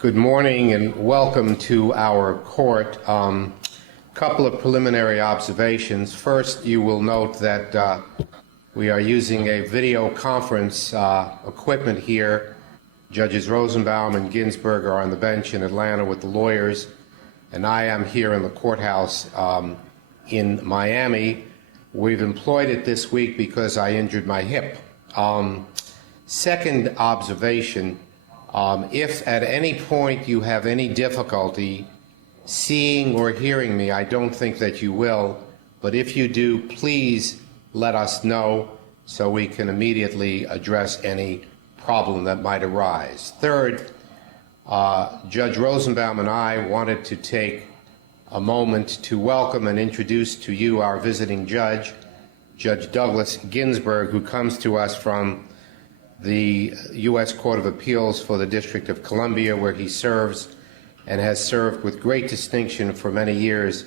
Good morning and welcome to our court. Couple of preliminary observations. First, you will note that we are using a video conference equipment here. Judges Rosenbaum and Ginsburg are on the bench in Atlanta with the lawyers, and I am here in the courthouse in Miami. We've employed it this week because I injured my hip. Second observation, if at any point you have any difficulty seeing or hearing me, I don't think that you will, but if you do, please let us know so we can immediately address any problem that might arise. Third, Judge Rosenbaum and I wanted to take a moment to welcome and introduce to you our visiting judge, Judge Douglas Ginsburg, who comes to us from the U.S. Court of Appeals for the District of Columbia, where he serves and has served with great distinction for many years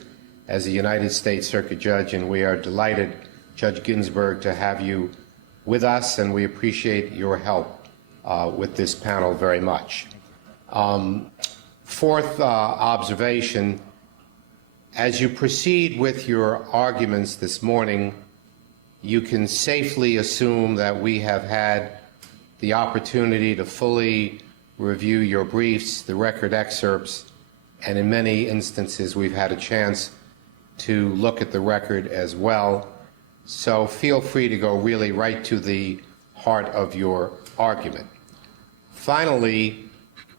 as a United States Circuit Judge, and we are delighted, Judge Ginsburg, to have you with us, and we appreciate your help with this panel very much. Fourth observation, as you proceed with your arguments this morning, you can safely assume that we have had the opportunity to fully review your briefs, the record excerpts, and in many instances we've had a chance to look at the record as well. So feel free to go really right to the heart of your argument. Finally,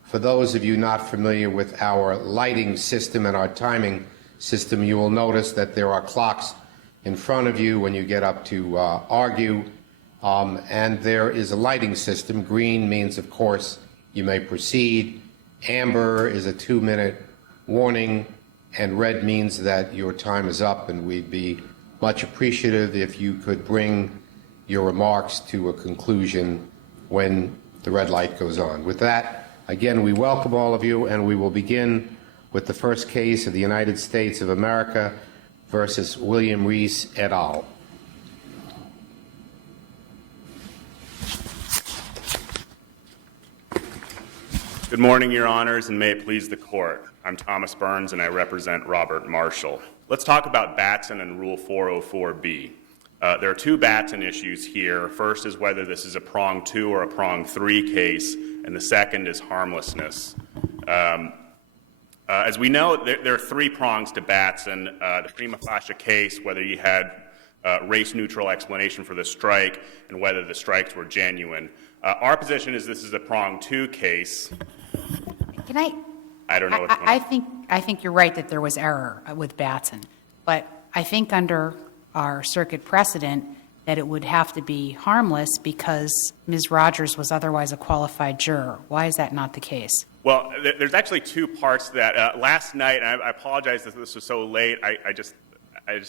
for those of you not familiar with our lighting system and our timing system, you will notice that there are clocks in front of you when you get up to argue. And there is a lighting system. Green means, of course, you may proceed. Amber is a 2-minute warning, and red means that your time is up, and we'd be much appreciative if you could bring your remarks to a conclusion when the red light goes on. With that, again, we welcome all of you, and we will begin with the first case of the United States of America versus William Reese et al. Good morning, Your Honors, and may it please the Court. I'm Thomas Burns, and I represent Robert Marshall. Let's talk about Batson and Rule 404B. There are two Batson issues here. First is whether this is a prong 2 or a prong 3 case, and the second is harmlessness. As we know, there are 3 prongs to Batson. The prima facie case, whether you had race-neutral explanation for the strike, and whether the strikes were genuine. Our position is this is a prong 2 case. Can I? I don't know what's going on. I think you're right that there was error with Batson, but I think under our circuit precedent that it would have to be harmless because Ms. Rogers was otherwise a qualified juror. Why is that not the case? Well, there's actually 2 parts to that. Last night, and I apologize that this was so late, I just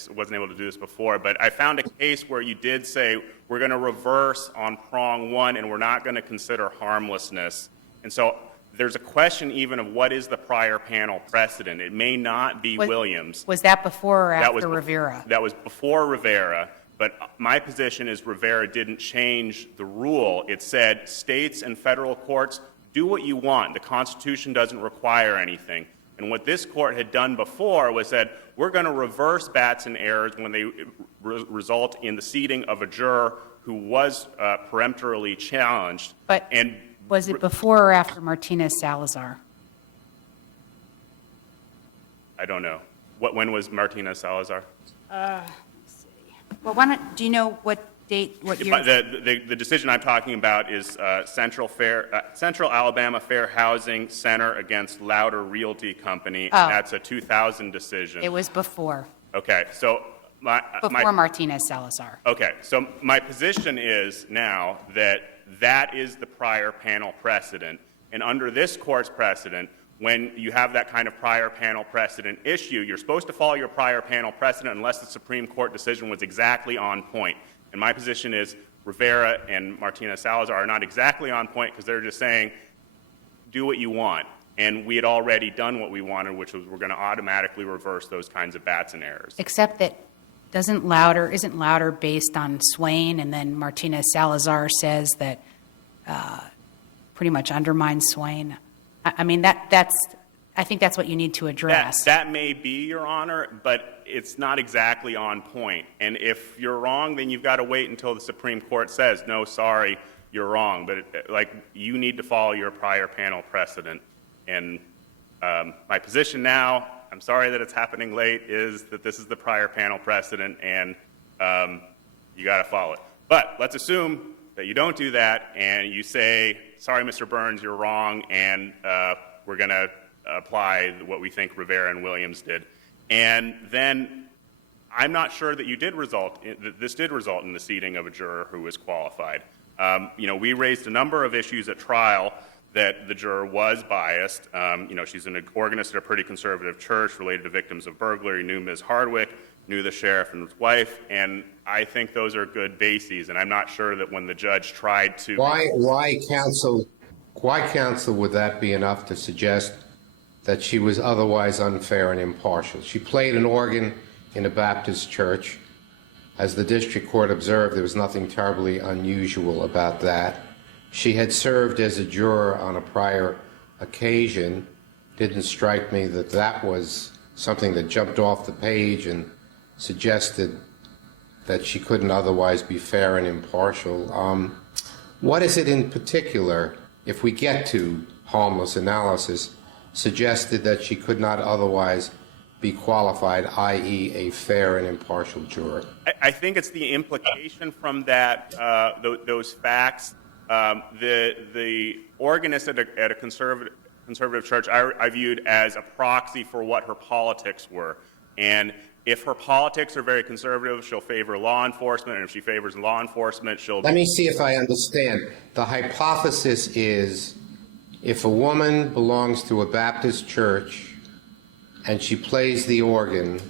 wasn't able to do this before, but I found a case where you did say we're going to reverse on prong 1 and we're not going to consider harmlessness. And so there's a question even of what is the prior panel precedent. It may not be Williams. Was that before or after Rivera? That was before Rivera, but my position is Rivera didn't change the rule. It said states and federal courts, do what you want. The Constitution doesn't require anything. And what this court had done before was that we're going to reverse Batson errors when they result in the seating of a juror who was peremptorily challenged. But was it before or after Martinez-Salazar? I don't know. When was Martinez-Salazar? Let's see. Well, do you know what date, what year? The decision I'm talking about is Central Alabama Fair Housing Center against Louder Realty Company. Oh. That's a 2000 decision. It was before. Okay, so Before Martinez-Salazar. Okay, so my position is now that is the prior panel precedent, and under this court's precedent, when you have that kind of prior panel precedent issue, you're supposed to follow your prior panel precedent unless the Supreme Court decision was exactly on point. And my position is Rivera and Martinez-Salazar are not exactly on point because they're just saying, do what you want. And we had already done what we wanted, which was we're going to automatically reverse those kinds of Batson errors. Except that isn't Louder based on Swain, and then Martinez-Salazar says that pretty much undermines Swain. I mean, I think that's what you need to address. That may be, Your Honor, but it's not exactly on point. And if you're wrong, then you've got to wait until the Supreme Court says, no, sorry, you're wrong. But you need to follow your prior panel precedent. And my position now, I'm sorry that it's happening late, is that this is the prior panel precedent, and you got to follow it. But let's assume that you don't do that, and you say, sorry, Mr. Burns, you're wrong, and we're going to apply what we think Rivera and Williams did. And then I'm not sure that this did result in the seating of a juror who was qualified. We raised a number of issues at trial that the juror was biased. She's an organist at a pretty conservative church related to victims of burglary, knew Ms. Hardwick, knew the sheriff and his wife, and I think those are good bases, and I'm not sure that when the judge tried to... Why, counsel, would that be enough to suggest that she was otherwise unfair and impartial? She played an organ in a Baptist church. As the district court observed, there was nothing terribly unusual about that. She had served as a juror on a prior occasion. Didn't strike me that that was something that jumped off the page and suggested that she couldn't otherwise be fair and impartial. What is it in particular, if we get to harmless analysis, suggested that she could not otherwise be qualified, i.e. a fair and impartial juror? I think it's the implication from that, those facts. The organist at a conservative church I viewed as a proxy for what her politics were. And if her politics are very conservative, she'll favor law enforcement, and if she favors law enforcement, she'll... Let me see if I understand. The hypothesis is, if a woman belongs to a Baptist church and she plays the organ,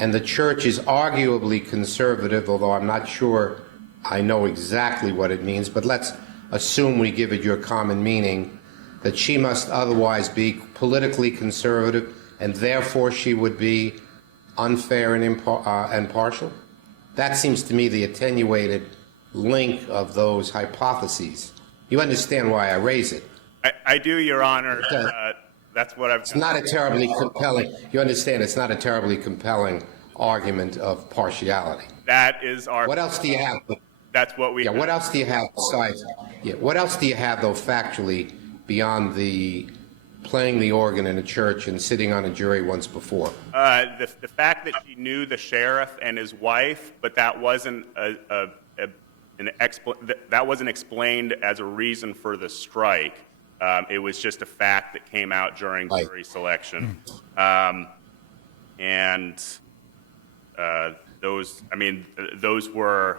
and the church is arguably conservative, although I'm not sure I know exactly what it means, but let's assume we give it your common meaning, that she must otherwise be politically conservative, and therefore she would be unfair and partial? That seems to me the attenuated link of those hypotheses. You understand why I raise it? I do, Your Honor. That's what I've... It's not a terribly compelling... You understand, it's not a terribly compelling argument of partiality. That is our... What else do you have? That's what we... Yeah, what else do you have besides... Yeah, what else do you have, though, factually, beyond the playing the organ in a church and sitting on a jury once before? The fact that she knew the sheriff and his wife, but that wasn't that wasn't explained as a reason for the strike. It was just a fact that came out during jury selection. And those were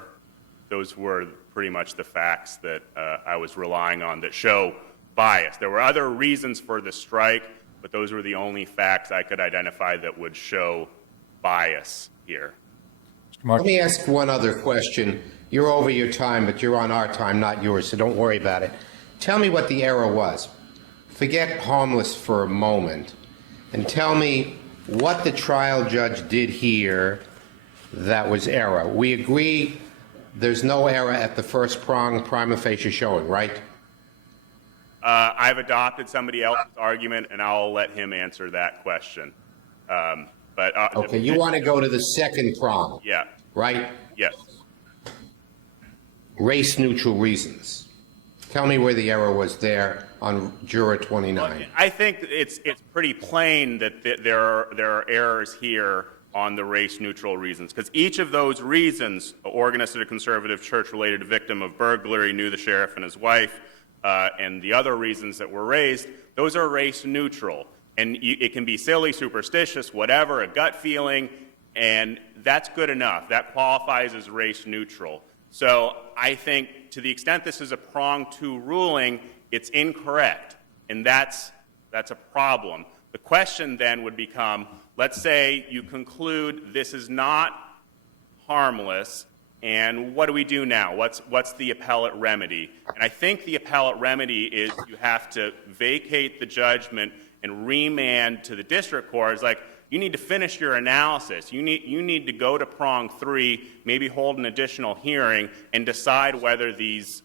pretty much the facts that I was relying on that show bias. There were other reasons for the strike, but those were the only facts I could identify that would show bias here. Let me ask one other question. You're over your time, but you're on our time, not yours, so don't worry about it. Tell me what the error was. Forget harmless for a moment, and tell me what the trial judge did here that was error. We agree there's no error at the first prong prima facie showing, right? I've adopted somebody else's argument, and I'll let him answer that question. Okay, you want to go to the second prong? Yeah. Right? Yes. Race-neutral reasons. Tell me where the error was there on Juror 29. Well, I think it's pretty plain that there are errors here on the race-neutral reasons, because each of those reasons, organist at a conservative church related to victim of burglary, knew the sheriff and his wife, and the other reasons that were raised, those are race-neutral. And it can be silly, superstitious, whatever, a gut feeling, and that's good enough. That qualifies as race-neutral. So I think to the extent this is a prong 2 ruling, it's incorrect, and that's a problem. The question then would become, let's say you conclude this is not harmless, and what do we do now? What's the appellate remedy? And I think the appellate remedy is you have to vacate the judgment and remand to the district court. It's like, you need to finish your analysis. You need to go to prong 3, maybe hold an additional hearing, and decide whether these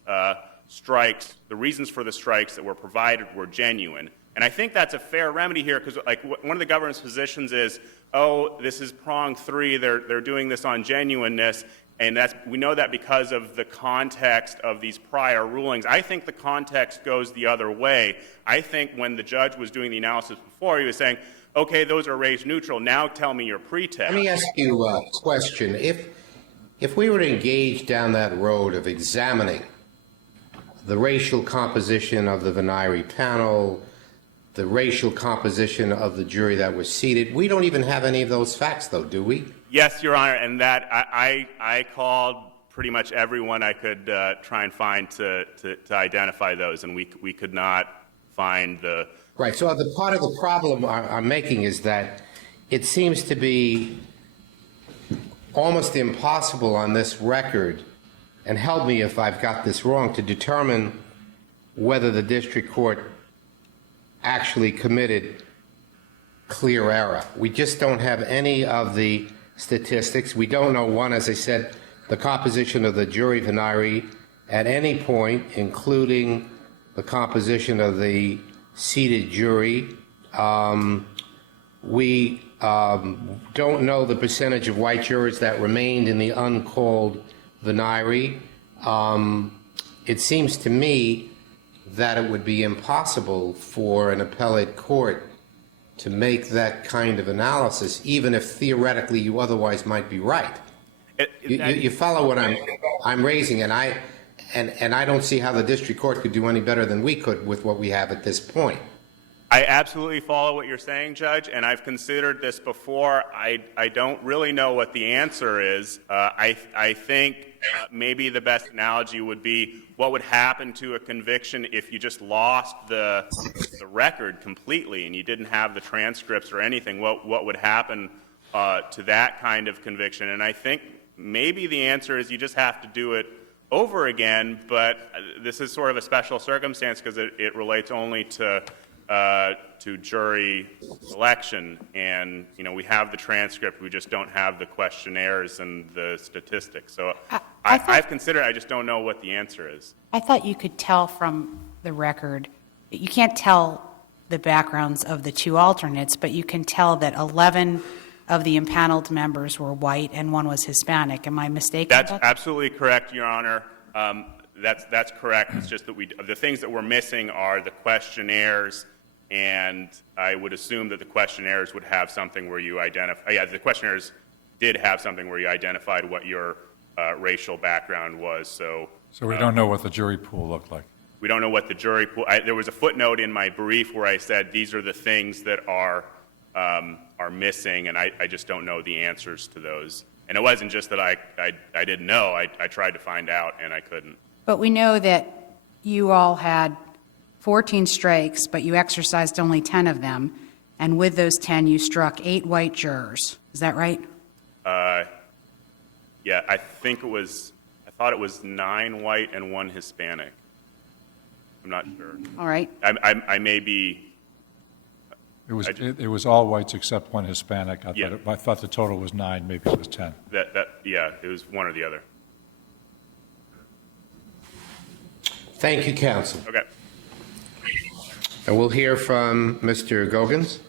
strikes, the reasons for the strikes that were provided were genuine. And I think that's a fair remedy here, because like one of the government's positions is, oh, this is prong 3, they're doing this on genuineness, and we know that because of the context of these prior rulings. I think the context goes the other way. I think when the judge was doing the analysis before, he was saying, okay, those are race neutral, now tell me your pretext. Let me ask you a question. If we were to engage down that road of examining the racial composition of the Venire panel, the racial composition of the jury that was seated, we don't even have any of those facts, though, do we? Yes, Your Honor, and that I called pretty much everyone I could try and find to identify those, and we could not find the... Right, so the part of the problem I'm making is that it seems to be almost impossible on this record, and help me if I've got this wrong, to determine whether the district court actually committed clear error. We just don't have any of the statistics. We don't know, one, as I said, the composition of the jury Venire at any point, including the composition of the seated jury. We don't know the percentage of white jurors that remained in the uncalled Venire. It seems to me that it would be impossible for an appellate court to make that kind of analysis, even if theoretically you otherwise might be right. You follow what I'm raising, and I don't see how the district court could do any better than we could with what we have at this point. I absolutely follow what you're saying, Judge, and I've considered this before. I don't really know what the answer is. I think maybe the best analogy would be what would happen to a conviction if you just lost the record completely and you didn't have the transcripts or anything. What would happen to that kind of conviction? And I think maybe the answer is you just have to do it over again, but this is sort of a special circumstance because it relates only to jury selection, and we have the transcript, we just don't have the questionnaires and the statistics. So I've considered, I just don't know what the answer is. I thought you could tell from the record, you can't tell the backgrounds of the two alternates, but you can tell that 11 of the impaneled members were white and one was Hispanic. Am I mistaken? That's absolutely correct, Your Honor. That's correct. It's just that the things that we're missing are the questionnaires, and I would assume that the questionnaires would have something where you identify. Yeah, the questionnaires did have something where you identified what your racial background was. So we don't know what the jury pool looked like. We don't know what the jury pool. There was a footnote in my brief where I said these are the things that are missing, and I just don't know the answers to those. And it wasn't just that I didn't know. I tried to find out, and I couldn't. But we know that you all had 14 strikes, but you exercised only 10 of them, and with those 10, you struck 8 white jurors. Is that right? Yeah, I thought it was 9 white and 1 Hispanic. I'm not sure. All right. I may be. It was all whites except 1 Hispanic. Yeah. I thought the total was 9, maybe it was 10. Yeah, it was one or the other. Thank you, counsel. Okay. And we'll hear from Mr. Gogans.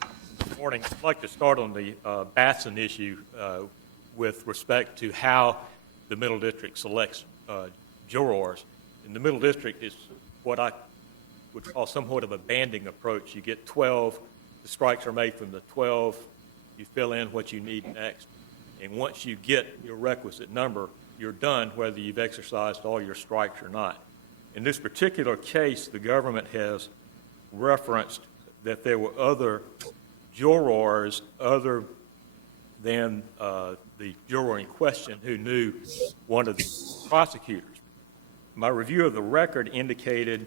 Good morning. I'd like to start on the Batson issue with respect to how the Middle District selects jurors. In the Middle District, it's what I would call somewhat of a banding approach. You get 12, the strikes are made from the 12, you fill in what you need next, and once you get your requisite number, you're done whether you've exercised all your strikes or not. In this particular case, the government has referenced that there were other jurors other than the juror in question who knew one of the prosecutors. My review of the record indicated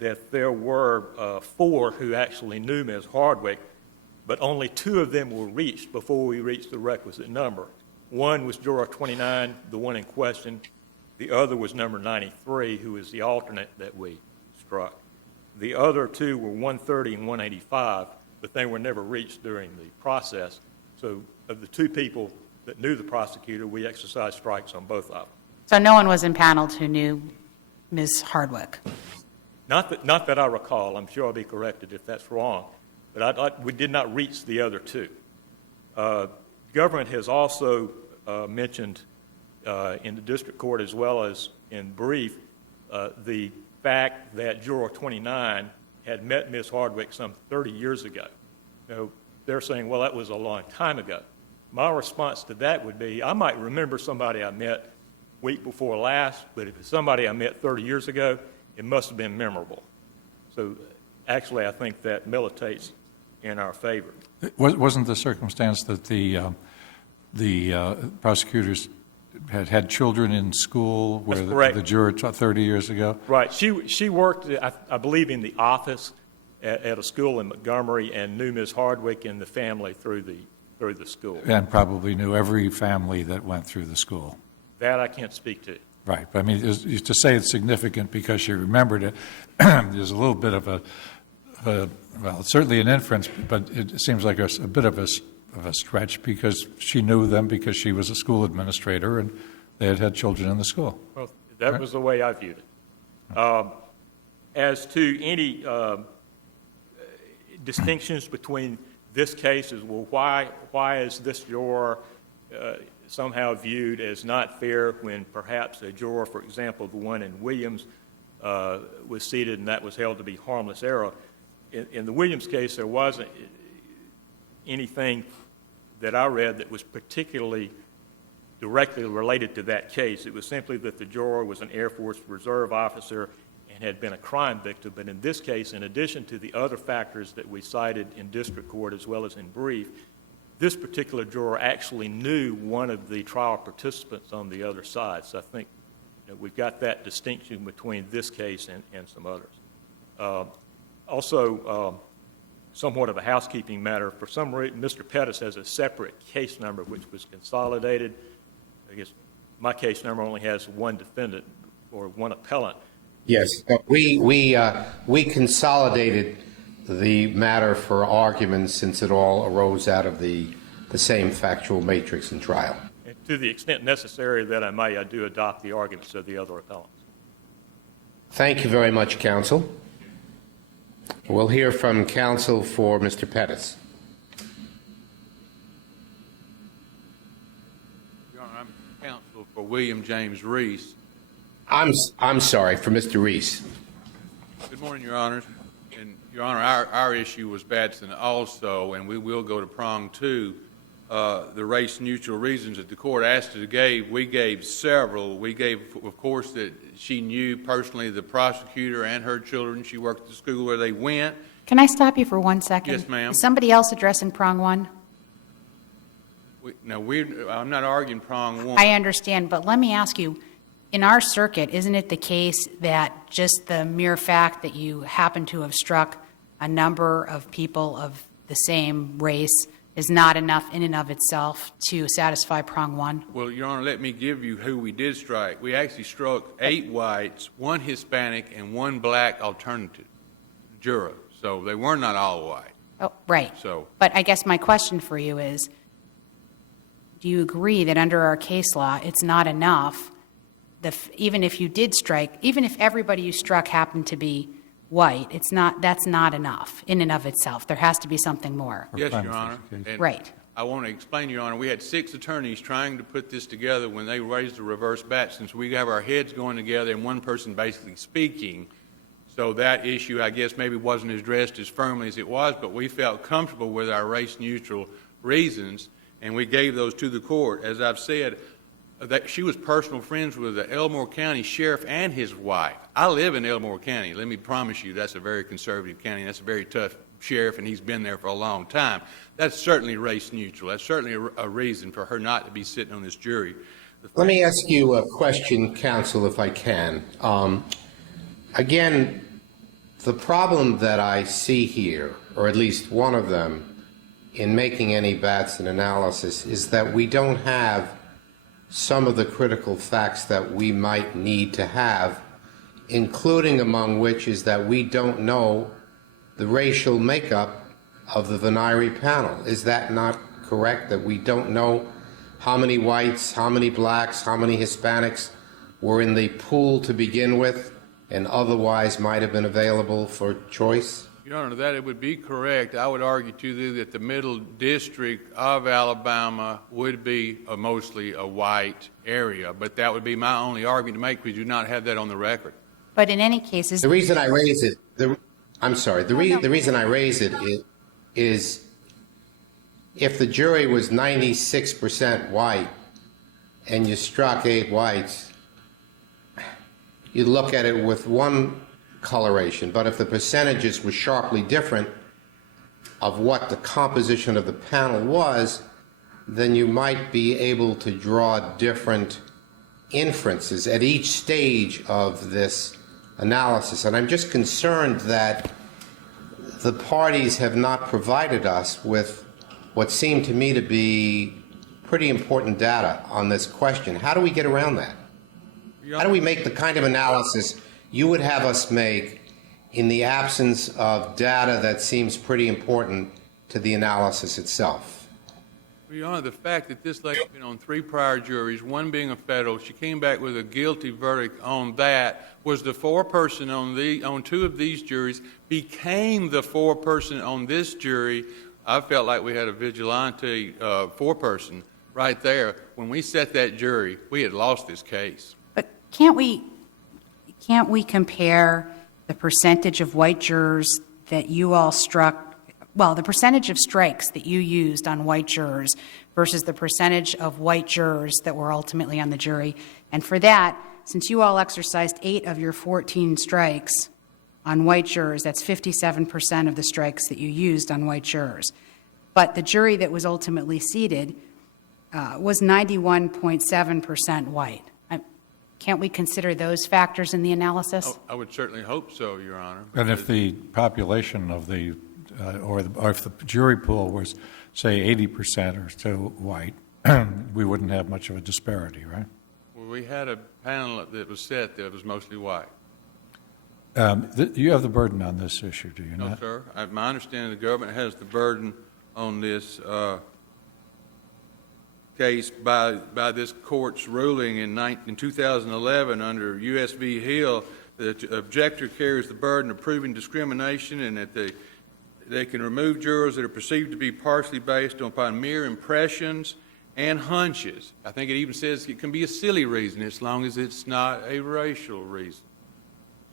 that there were 4 who actually knew Ms. Hardwick, but only 2 of them were reached before we reached the requisite number. One was juror 29, the one in question. The other was number 93, who is the alternate that we struck. The other 2 were 130 and 185, but they were never reached during the process. So of the 2 people that knew the prosecutor, we exercised strikes on both of them. So no one was impaneled who knew Ms. Hardwick? Not that I recall. I'm sure I'll be corrected if that's wrong. But we did not reach the other two. Government has also mentioned in the district court as well as in brief the fact that Juror 29 had met Ms. Hardwick some 30 years ago. They're saying, well, that was a long time ago. My response to that would be, I might remember somebody I met week before last, but if it's somebody I met 30 years ago, it must have been memorable. So actually, I think that militates in our favor. Wasn't the circumstance that the prosecutors had children in school where That's correct. the juror 30 years ago? Right. She worked, I believe, in the office at a school in Montgomery and knew Ms. Hardwick and the family through the school. And probably knew every family that went through the school. That I can't speak to. Right. But I mean, to say it's significant because she remembered it, there's a little bit of well, it's certainly an inference, but it seems like a bit of a stretch because she knew them because she was a school administrator and they had children in the school. Well, that was the way I viewed it. As to any distinctions between this case as well, why is this juror somehow viewed as not fair when perhaps a juror, for example, the one in Williams, was seated and that was held to be harmless error. In the Williams case, there wasn't anything that I read that was particularly directly related to that case. It was simply that the juror was an Air Force Reserve officer and had been a crime victim. But in this case, in addition to the other factors that we cited in district court as well as in brief, this particular juror actually knew one of the trial participants on the other side. So I think we've got that distinction between this case and some others. Also, somewhat of a housekeeping matter, for some reason, Mr. Pettis has a separate case number which was consolidated. I guess my case number only has one defendant or one appellant. Yes, but we consolidated the matter for argument since it all arose out of the same factual matrix and trial. And to the extent necessary that I may, I do adopt the arguments of the other appellants. Thank you very much, counsel. We'll hear from counsel for Mr. Pettis. Your Honor, I'm counsel for William James Reese. I'm sorry, for Mr. Reese. Good morning, Your Honors. And, Your Honor, our issue was Batson also, and we will go to prong two. The race-neutral reasons that the court asked us to give, we gave several. We gave, of course, that she knew personally the prosecutor and her children. She worked at the school where they went. Can I stop you for 1 second? Yes, ma'am. Is somebody else addressing prong one? I'm not arguing prong one. I understand, but let me ask you, in our circuit, isn't it the case that just the mere fact that you happen to have struck a number of people of the same race is not enough in and of itself to satisfy prong one? Well, Your Honor, let me give you who we did strike. We actually struck 8 whites, 1 Hispanic, and 1 black alternative juror. So they were not all white. Oh, right. So, But I guess my question for you is, do you agree that under our case law, it's not enough, even if you did strike, even if everybody you struck happened to be white, that's not enough in and of itself. There has to be something more. yes, Your Honor. And Right. I want to explain, Your Honor, we had 6 attorneys trying to put this together when they raised the reverse Batson. So we have our heads going together and one person basically speaking. So that issue, I guess, maybe wasn't addressed as firmly as it was, but we felt comfortable with our race-neutral reasons, and we gave those to the court. As I've said, that she was personal friends with the Elmore County Sheriff and his wife. I live in Elmore County. Let me promise you that's a very conservative county. That's a very tough sheriff, and he's been there for a long time. That's certainly race-neutral. That's certainly a reason for her not to be sitting on this jury. Let me ask you a question, counsel, if I can. Again, the problem that I see here, or at least one of them, in making any Batson analysis, is that we don't have some of the critical facts that we might need to have, including among which is that we don't know the racial makeup of the Venire panel. Is that not correct, that we don't know how many whites, how many blacks, how many Hispanics were in the pool to begin with and otherwise might have been available for choice? Your Honor, that it would be correct. I would argue to you that the Middle District of Alabama would be mostly a white area, but that would be my only argument to make. We do not have that on the record. But in any case, The reason I raise it, the reason I raise it is if the jury was 96% white and you struck 8 whites, you look at it with one coloration. But if the percentages were sharply different of what the composition of the panel was, then you might be able to draw different inferences at each stage of this analysis. And I'm just concerned that the parties have not provided us with what seemed to me to be pretty important data on this question. How do we get around that? How do we make the kind of analysis you would have us make in the absence of data that seems pretty important to the analysis itself? Well, Your Honor, the fact that this lady's been on 3 prior juries, one being a federal, she came back with a guilty verdict on that, was the foreperson on 2 of these juries, became the foreperson on this jury. I felt like we had a vigilante foreperson right there. When we set that jury, we had lost this case. but can't we compare the percentage of white jurors that you all struck, well, the percentage of strikes that you used on white jurors versus the percentage of white jurors that were ultimately on the jury? And for that, since you all exercised 8 of your 14 strikes on white jurors, that's 57% of the strikes that you used on white jurors. But the jury that was ultimately seated was 91.7% white. Can't we consider those factors in the analysis? Oh, I would certainly hope so, Your Honor. And if the population of the, or if the jury pool was, say, 80% or so white, we wouldn't have much of a disparity, right? Well, we had a panel that was set that was mostly white. You have the burden on this issue, do you No, not? sir. My understanding, the government has the burden on this case by this court's ruling in 2011 under U.S. v. Hill. The objector carries the burden of proving discrimination and that they can remove jurors that are perceived to be partially based upon mere impressions and hunches. I think it even says it can be a silly reason as long as it's not a racial reason.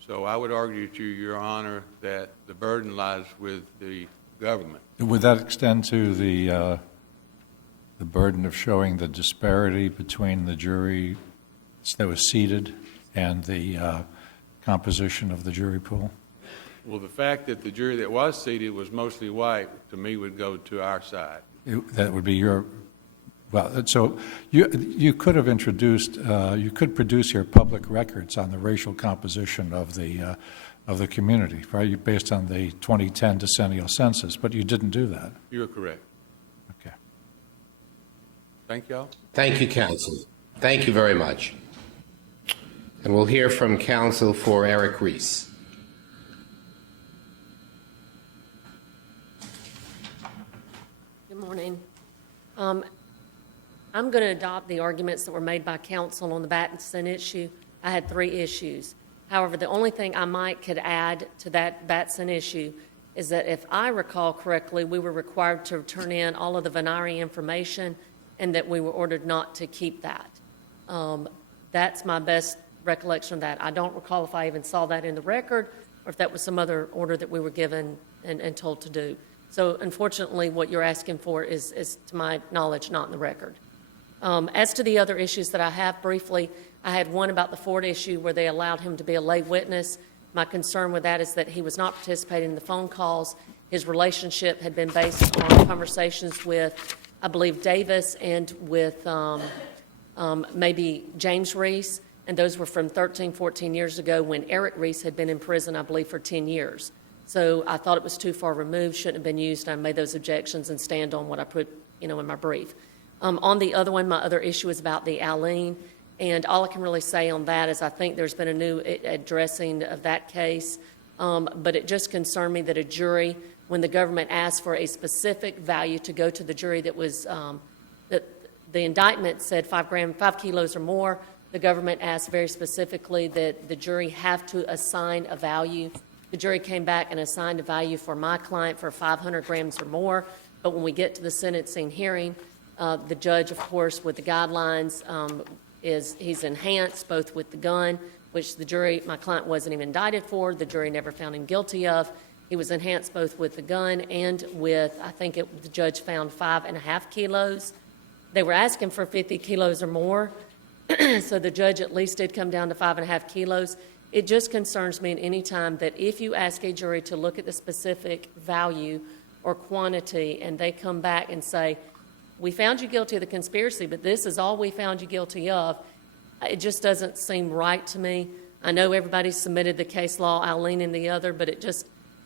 So I would argue to Your Honor that the burden lies with the government. Would that extend to the burden of showing the disparity between the jury that was seated and the composition of the jury pool? Well, the fact that the jury that was seated was mostly white, to me, would go to our side. That would be your, well, so you could have introduced, you could produce your public records on the racial composition of the community, right, based on the 2010 decennial census, but you didn't do that. You're correct. Okay. Thank y'all. Thank you, counsel. Thank you very much. And we'll hear from counsel for Eric Reese. Good morning. I'm going to adopt the arguments that were made by counsel on the Batson issue. I had 3 issues. However, the only thing I might could add to that Batson issue is that if I recall correctly, we were required to turn in all of the Venari information and that we were ordered not to keep that. That's my best recollection of that. I don't recall if I even saw that in the record or if that was some other order that we were given and told to do. So unfortunately, what you're asking for is, to my knowledge, not in the record. As to the other issues that I have briefly, I had one about the Ford issue where they allowed him to be a lay witness. My concern with that is that he was not participating in the phone calls. His relationship had been based on conversations with, I believe, Davis and with maybe James Reese, and those were from 13, 14 years ago when Eric Reese had been in prison, I believe, for 10 years. So I thought it was too far removed, shouldn't have been used. I made those objections and stand on what I put, in my brief. On the other one, my other issue is about the Alene, and all I can really say on that is I think there's been a new addressing of that case, but it just concerned me that a jury, when the government asked for a specific value to go to the jury that was, that the indictment said 5 kilos or more, the government asked very specifically that the jury have to assign a value. The jury came back and assigned a value for my client for 500 grams or more, but when we get to the sentencing hearing, the judge, of course, with the guidelines, he's enhanced both with the gun, which the jury, my client wasn't even indicted for, the jury never found him guilty of. He was enhanced both with the gun and with, I think the judge found 5.5 kilos. They were asking for 50 kilos or more, so the judge at least did come down to 5.5 kilos. It just concerns me at any time that if you ask a jury to look at the specific value or quantity and they come back and say, we found you guilty of the conspiracy, but this is all we found you guilty of, it just doesn't seem right to me. I know everybody submitted the case law, I'll lean in the other, but it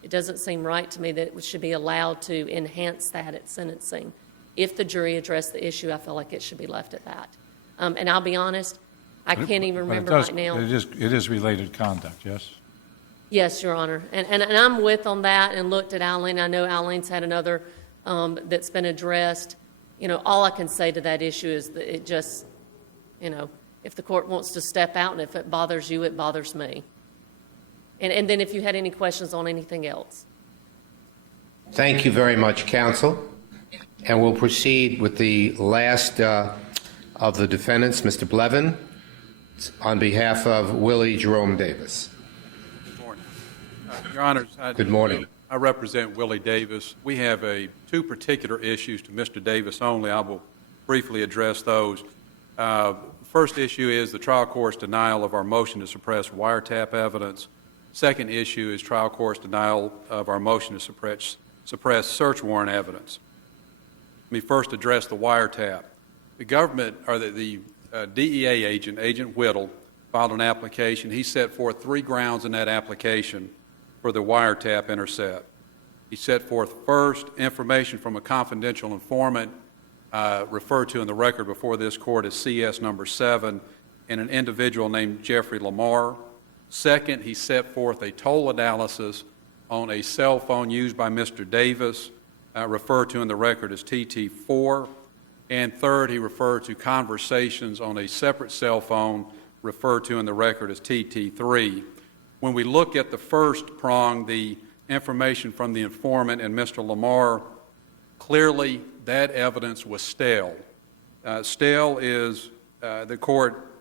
doesn't seem right to me that it should be allowed to enhance that at sentencing. If the jury addressed the issue, I feel like it should be left at that. And I'll be honest, I can't even remember right now. It is related conduct, yes? Yes, Your Honor. And I'm with on that and looked at Eileen. I know Eileen's had another that's been addressed. You know, all I can say to that issue is that it just, you know, if the court wants to step out and if it bothers you, it bothers me. And then if you had any questions on anything else. Thank you very much, counsel. And we'll proceed with the last of the defendants, Mr. Blevin, on behalf of Willie Jerome Davis. Good morning. Your Honors, Good morning. I represent Willie Davis. We have two particular issues to Mr. Davis only. I will briefly address those. First issue is the trial court's denial of our motion to suppress wiretap evidence. Second issue is trial court's denial of our motion to suppress search warrant evidence. Let me first address the wiretap. The government, or the DEA agent, Agent Whittle, filed an application. He set forth 3 grounds in that application for the wiretap intercept. He set forth first information from a confidential informant referred to in the record before this court as CS number 7 and an individual named Jeffrey Lamar. Second, he set forth a toll analysis on a cell phone used by Mr. Davis, referred to in the record as TT4. And third, he referred to conversations on a separate cell phone referred to in the record as TT3. When we look at the first prong, the information from the informant and Mr. Lamar, clearly that evidence was stale. Stale is, the court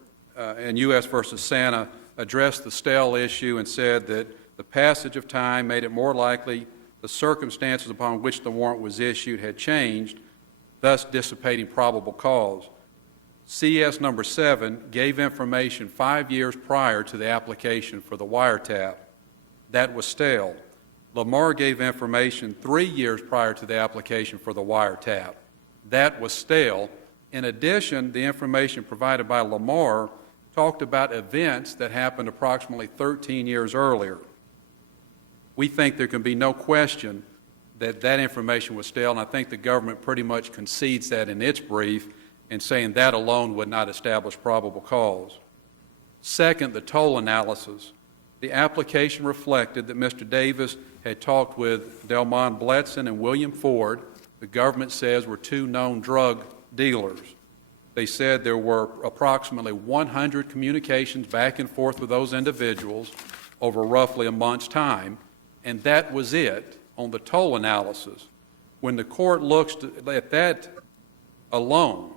in U.S. versus Santa addressed the stale issue and said that the passage of time made it more likely the circumstances upon which the warrant was issued had changed, thus dissipating probable cause. CS number 7 gave information 5 years prior to the application for the wiretap. That was stale. Lamar gave information 3 years prior to the application for the wiretap. That was stale. In addition, the information provided by Lamar talked about events that happened approximately 13 years earlier. We think there can be no question that that information was stale, and I think the government pretty much concedes that in its brief in saying that alone would not establish probable cause. Second, the toll analysis. The application reflected that Mr. Davis had talked with Delmon Bletson and William Ford, the government says were 2 known drug dealers. They said there were approximately 100 communications back and forth with those individuals over roughly a month's time, and that was it on the toll analysis. When the court looks at that alone,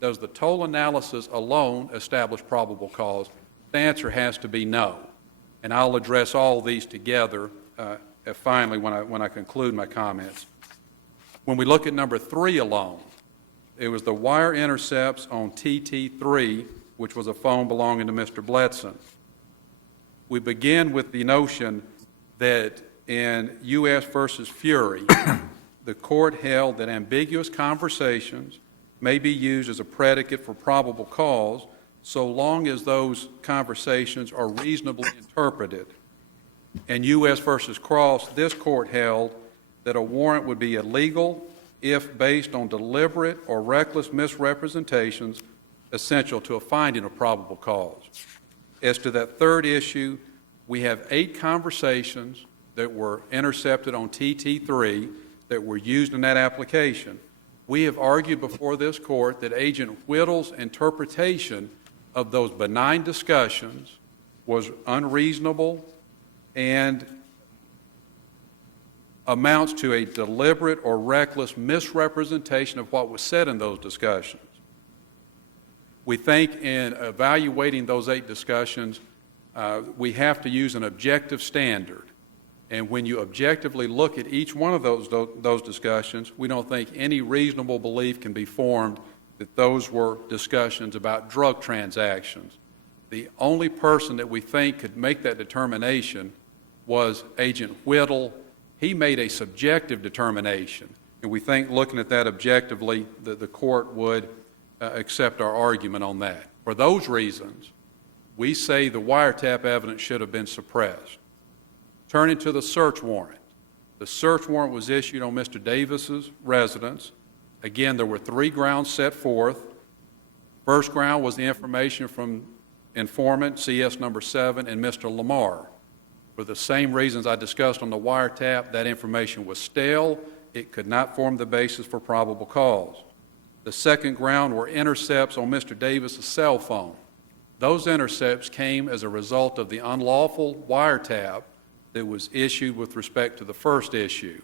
does the toll analysis alone establish probable cause? The answer has to be no. And I'll address all these together finally when I conclude my comments. When we look at number 3 alone, it was the wire intercepts on TT3, which was a phone belonging to Mr. Bletson. We begin with the notion that in U.S. versus Fury, the court held that ambiguous conversations may be used as a predicate for probable cause so long as those conversations are reasonably interpreted. In U.S. versus Cross, this court held that a warrant would be illegal if based on deliberate or reckless misrepresentations essential to a finding of probable cause. As to that third issue, we have 8 conversations that were intercepted on TT3 that were used in that application. We have argued before this court that Agent Whittle's interpretation of those benign discussions was unreasonable and amounts to a deliberate or reckless misrepresentation of what was said in those discussions. We think in evaluating those 8 discussions, we have to use an objective standard. And when you objectively look at each one of those discussions, we don't think any reasonable belief can be formed that those were discussions about drug transactions. The only person that we think could make that determination was Agent Whittle. He made a subjective determination, and we think looking at that objectively that the court would accept our argument on that. For those reasons, we say the wiretap evidence should have been suppressed. Turning to the search warrant. The search warrant was issued on Mr. Davis's residence. Again, there were 3 grounds set forth. First ground was the information from informant, CS number 7, and Mr. Lamar. For the same reasons I discussed on the wiretap, that information was stale. It could not form the basis for probable cause. The second ground were intercepts on Mr. Davis's cell phone. Those intercepts came as a result of the unlawful wiretap that was issued with respect to the first issue.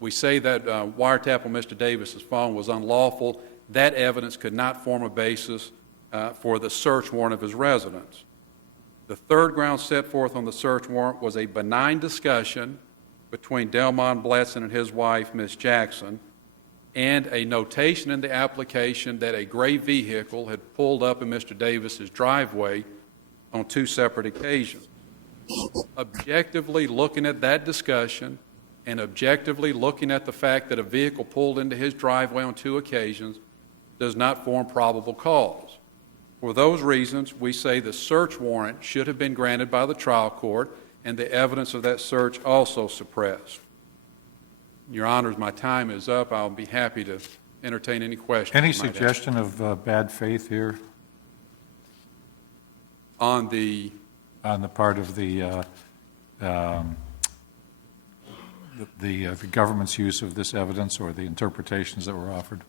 We say that wiretap on Mr. Davis's phone was unlawful. That evidence could not form a basis for the search warrant of his residence. The third ground set forth on the search warrant was a benign discussion between Delmon Bledson and his wife, Ms. Jackson, and a notation in the application that a gray vehicle had pulled up in Mr. Davis's driveway on 2 separate occasions. Objectively looking at that discussion and objectively looking at the fact that a vehicle pulled into his driveway on 2 occasions does not form probable cause. For those reasons, we say the search warrant should have been granted by the trial court and the evidence of that search also suppressed. Your Honors, my time is up. I'll be happy to entertain any questions. Any you might have. suggestion of bad faith here On the part of the government's use of this evidence or the interpretations that were offered?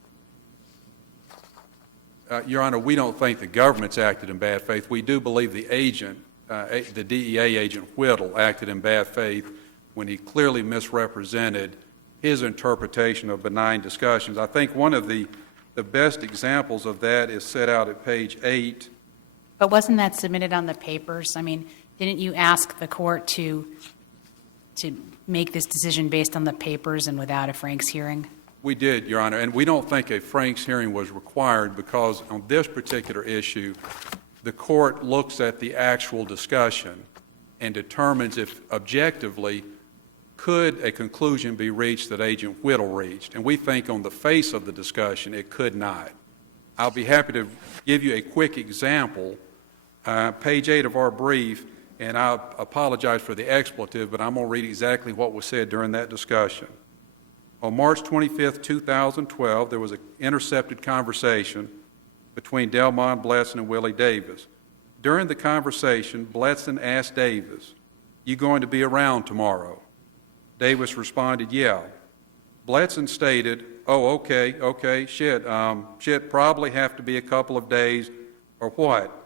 Your Honor, we don't think the government's acted in bad faith. We do believe the agent, the DEA agent Whittle, acted in bad faith when he clearly misrepresented his interpretation of benign discussions. I think one of the best examples of that is set out at page 8. But wasn't that submitted on the papers? I mean, didn't you ask the court to make this decision based on the papers and without a Franks hearing? We did, Your Honor, and we don't think a Franks hearing was required because on this particular issue, the court looks at the actual discussion and determines if objectively could a conclusion be reached that Agent Whittle reached. And we think on the face of the discussion, it could not. I'll be happy to give you a quick example. Page 8 of our brief, and I apologize for the expletive, but I'm going to read exactly what was said during that discussion. On March 25, 2012, there was an intercepted conversation between Delmon Bledson and Willie Davis. During the conversation, Bledson asked Davis, "You going to be around tomorrow?" Davis responded, "Yeah." Bledson stated, "Oh, okay, shit, probably have to be a couple of days, or what?"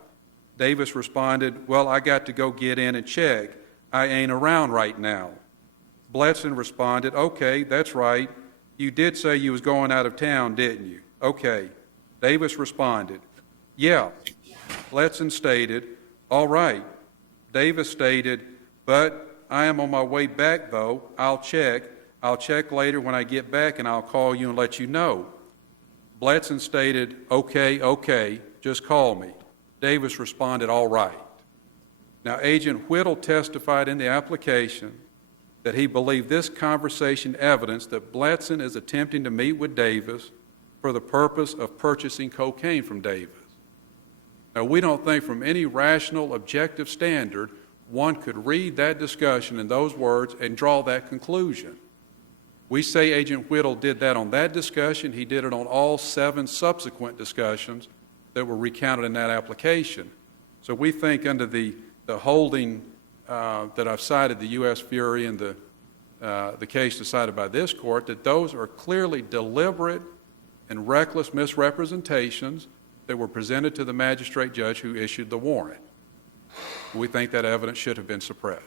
Davis responded, "Well, I got to go get in and check. I ain't around right now." Bledson responded, "Okay, that's right. You did say you was going out of town, didn't you?" "Okay." Davis responded, "Yeah." Bledson stated, "All right." Davis stated, "But I am on my way back, though. I'll check. I'll check later when I get back, and I'll call you and let you know." Bledson stated, Okay, just call me." Davis responded, "All right." Now, Agent Whittle testified in the application that he believed this conversation evidenced that Bledson is attempting to meet with Davis for the purpose of purchasing cocaine from Davis. Now, we don't think from any rational, objective standard one could read that discussion in those words and draw that conclusion. We say Agent Whittle did that on that discussion. He did it on all 7 subsequent discussions that were recounted in that application. So we think under the holding that I've cited, the U.S. Fury and the case decided by this court, that those are clearly deliberate and reckless misrepresentations that were presented to the magistrate judge who issued the warrant. We think that evidence should have been suppressed.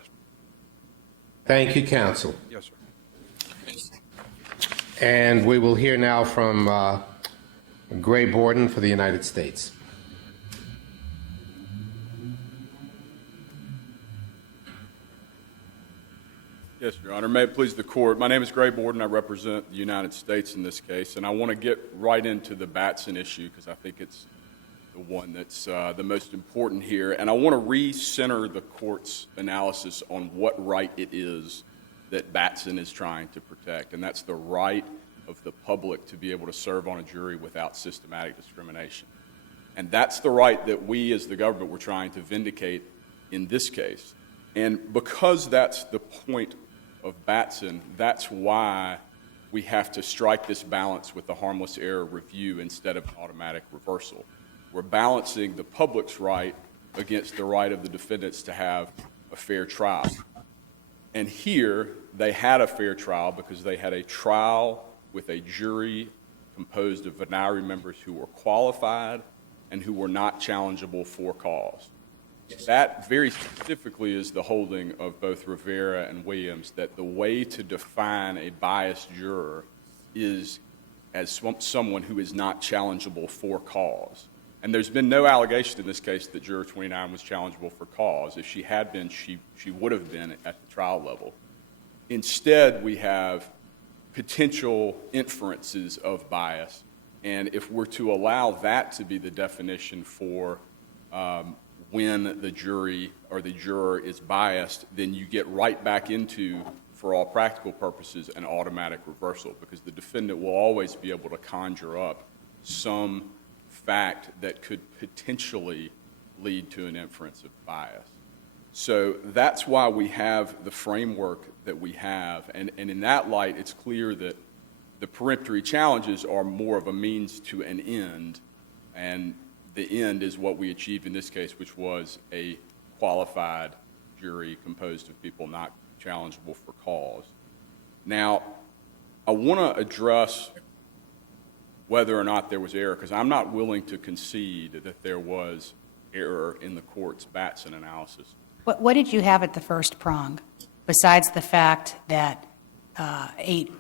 Thank you, counsel. Yes, sir. And we will hear now from Gray Borden for the United States. Yes, Your Honor. May it please the Court. My name is Gray Borden. I represent the United States in this case, and I want to get right into the Batson issue because I think it's the one that's the most important here. And I want to re-center the Court's analysis on what right it is that Batson is trying to protect, and that's the right of the public to be able to serve on a jury without systematic discrimination. And that's the right that we as the government were trying to vindicate in this case. And because that's the point of Batson, that's why we have to strike this balance with the harmless error review instead of automatic reversal. We're balancing the public's right against the right of the defendants to have a fair trial. And here, they had a fair trial because they had a trial with a jury composed of venire members who were qualified and who were not challengeable for cause. That very specifically is the holding of both Rivera and Williams, that the way to define a biased juror is as someone who is not challengeable for cause. And there's been no allegation in this case that Juror 29 was challengeable for cause. If she had been, she would have been at the trial level. Instead, we have potential inferences of bias. And if we're to allow that to be the definition for when the jury or the juror is biased, then you get right back into, for all practical purposes, an automatic reversal, because the defendant will always be able to conjure up some fact that could potentially lead to an inference of bias. So that's why we have the framework that we have, and in that light, it's clear that the peremptory challenges are more of a means to an end, and the end is what we achieved in this case, which was a qualified jury composed of people not challengeable for cause. Now, I want to address whether or not there was error, because I'm not willing to concede that there was error in the court's Batson analysis. What did you have at the first prong, besides the fact that 8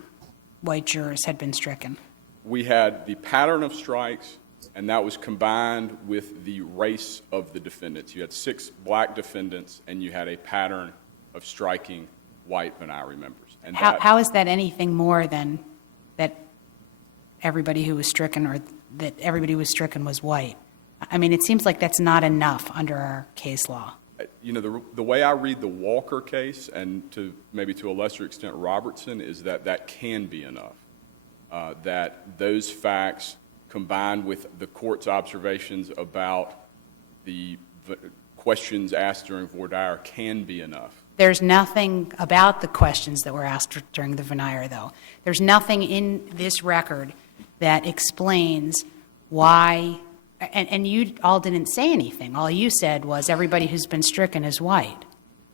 white jurors had been stricken? We had the pattern of strikes, and that was combined with the race of the defendants. You had 6 black defendants, and you had a pattern of striking white venire members. And How is that anything more than that everybody who was stricken or that everybody who was stricken was white? I mean, it seems like that's not enough under our case law. You know, the way I read the Walker case, and maybe to a lesser extent Robertson, is that can be enough. That those facts combined with the court's observations about the questions asked during voir dire can be enough. There's nothing about the questions that were asked during the venire, though. There's nothing in this record that explains why, and you all didn't say anything. All you said was everybody who's been stricken is white.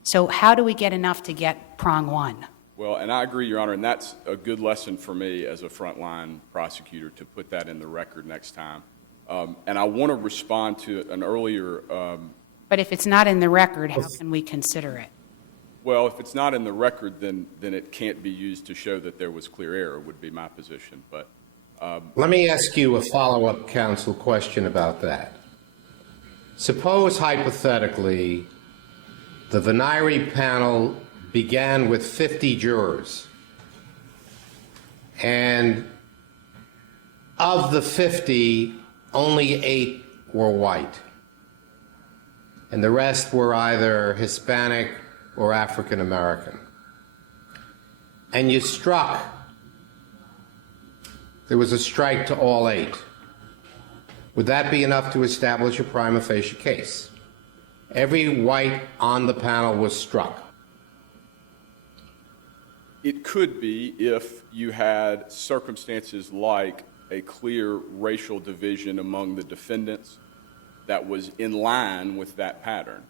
So how do we get enough to get prong 1? Well, and I agree, Your Honor, and that's a good lesson for me as a frontline prosecutor to put that in the record next time. And I want to respond to an earlier... But if it's not in the record, how can we consider it? Well, if it's not in the record, then it can't be used to show that there was clear error, would be my position. But let me ask you a follow-up counsel question about that. Suppose, hypothetically, the venire panel began with 50 jurors, and of the 50, only 8 were white, and the rest were either Hispanic or African American. And you struck, there was a strike to all 8. Would that be enough to establish a prima facie case? Every white on the panel was struck. it could be if you had circumstances like a clear racial division among the defendants that was in line with that pattern.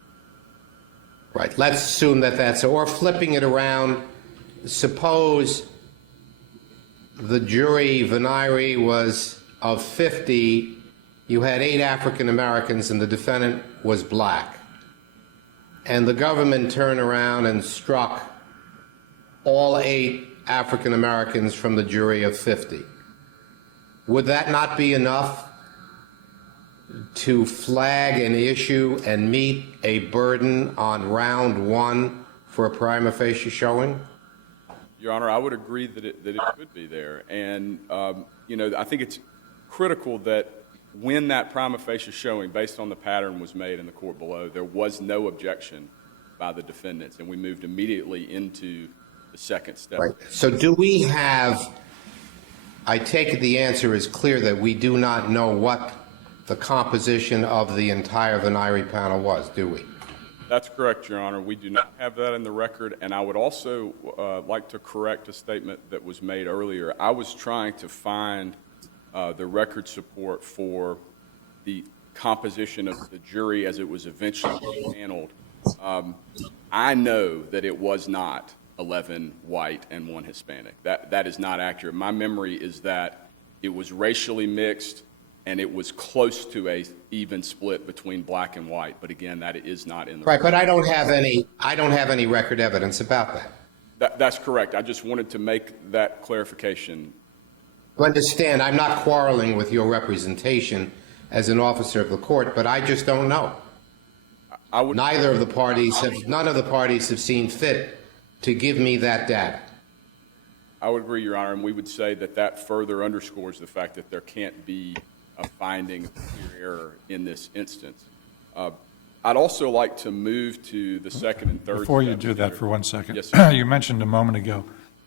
Right. Let's assume that that's, or flipping it around, suppose the jury venire was of 50 you had 8 African Americans and the defendant was black, and the government turned around and struck all 8 African Americans from the jury of 50. Would that not be enough to flag an issue and meet a burden on round 1 for a prima facie showing? Your Honor, I would agree that it could be there. And, I think it's critical that when that prima facie showing, based on the pattern, was made in the court below, there was no objection by the defendants, and we moved immediately into the second step. Right. So do we have, I take it the answer is clear that we do not know what the composition of the entire Venire panel was, do we? That's correct, Your Honor. We do not have that in the record, and I would also like to correct a statement that was made earlier. I was trying to find the record support for the composition of the jury as it was eventually paneled. I know that it was not 11 white and 1 Hispanic. That is not accurate. My memory is that it was racially mixed, and it was close to a even split between black and white. But again, that is not in the Right, but I don't have any record evidence about that. That's correct. I just wanted to make that clarification. You understand, I'm not quarreling with your representation as an officer of the court, but I just don't know. None of the parties have seen fit to give me that data. I would agree, Your Honor, and we would say that further underscores the fact that there can't be a finding of clear error in this instance. I'd also like to move to the second and third. Before you do that for 1 second, yes, sir. You mentioned a moment ago,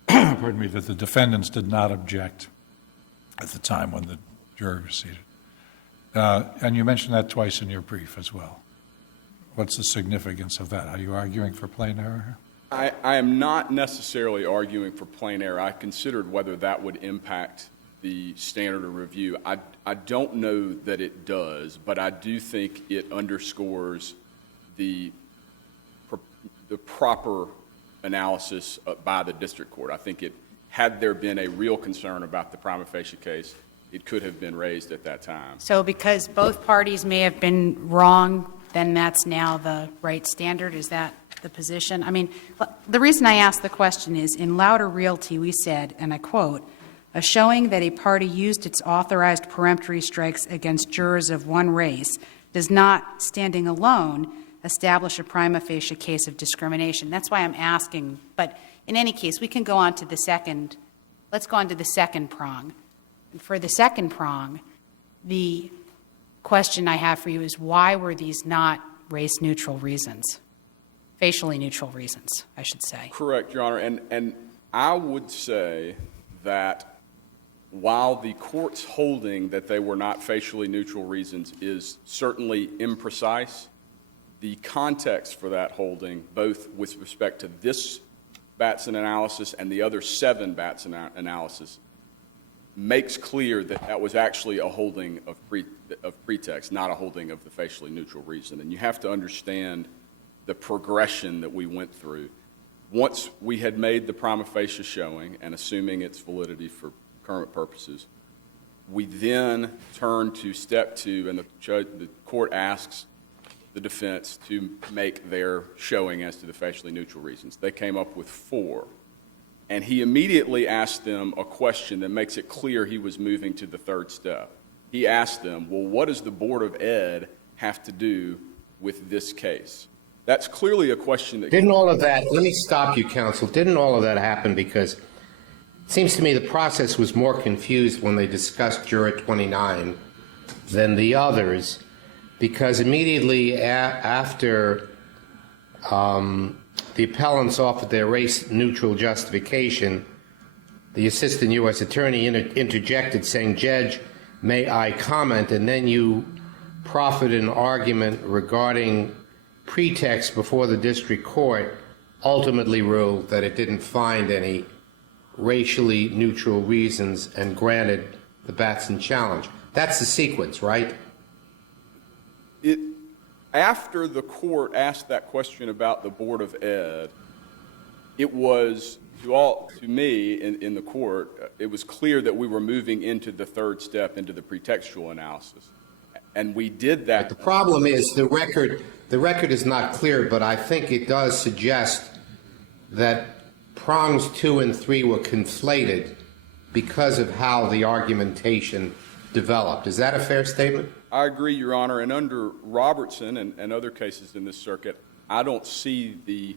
pardon me, that the defendants did not object at the time when the jury was seated. And you mentioned that twice in your brief as well. What's the significance of that? Are you arguing for plain error? I am not necessarily arguing for plain error. I considered whether that would impact the standard of review. I don't know that it does, but I do think it underscores the proper analysis by the district court. I think had there been a real concern about the prima facie case, it could have been raised at that time. So because both parties may have been wrong, then that's now the right standard? Is that the position? I mean, the reason I asked the question is, in Louder Realty, we said, and I quote, "A showing that a party used its authorized peremptory strikes against jurors of one race does not, standing alone, establish a prima facie case of discrimination." That's why I'm asking. But in any case, we can go on to the second. Let's go on to the second prong. And for the second prong, the question I have for you is, why were these not race-neutral reasons? Facially neutral reasons, I should say. Correct, Your Honor. And I would say that while the court's holding that they were not facially neutral reasons is certainly imprecise, the context for that holding, both with respect to this Batson analysis and the other 7 Batson analysis, makes clear that that was actually a holding of pretext, not a holding of the facially neutral reason. And you have to understand the progression that we went through. Once we had made the prima facie showing, and assuming its validity for current purposes, we then turned to step 2, and the court asks the defense to make their showing as to the facially neutral reasons. They came up with 4. And he immediately asked them a question that makes it clear he was moving to the third step. He asked them, well, what does the Board of Ed have to do with this case? That's clearly a question that... Didn't all of that, let me stop you, counsel, didn't all of that happen because it seems to me the process was more confused when they discussed Juror 29 than the others, because immediately after the appellants offered their race-neutral justification, the assistant U.S. attorney interjected saying, "Judge, may I comment?" And then you proffered an argument regarding pretext before the district court, ultimately ruled that it didn't find any racially neutral reasons and granted the Batson challenge. That's the sequence, right? After the court asked that question about the Board of Ed, it was, to me in the court, it was clear that we were moving into the third step, into the pretextual analysis. And we did that. The problem is the record is not clear, but I think it does suggest that prongs 2 and 3 were conflated because of how the argumentation developed. Is that a fair statement? I agree, Your Honor, and under Robertson and other cases in this circuit, I don't see the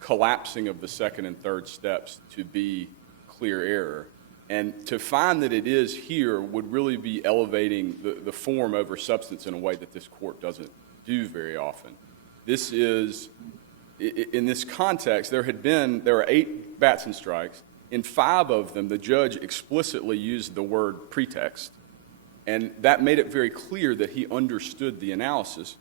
collapsing of the second and third steps to be clear error. And to find that it is here would really be elevating the form over substance in a way that this court doesn't do very often. This is, in this context, there are 8 Batson strikes. In 5 of them, the judge explicitly used the word pretext, and that made it very clear that he understood the analysis.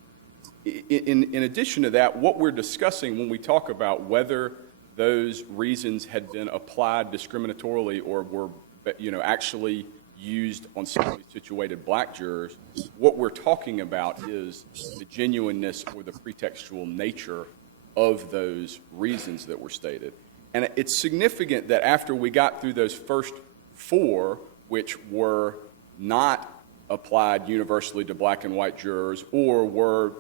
In addition to that, what we're discussing when we talk about whether those reasons had been applied discriminatorily or were, actually used on similarly situated black jurors, what we're talking about is the genuineness or the pretextual nature of those reasons that were stated. And it's significant that after we got through those first 4, which were not applied universally to black and white jurors or were,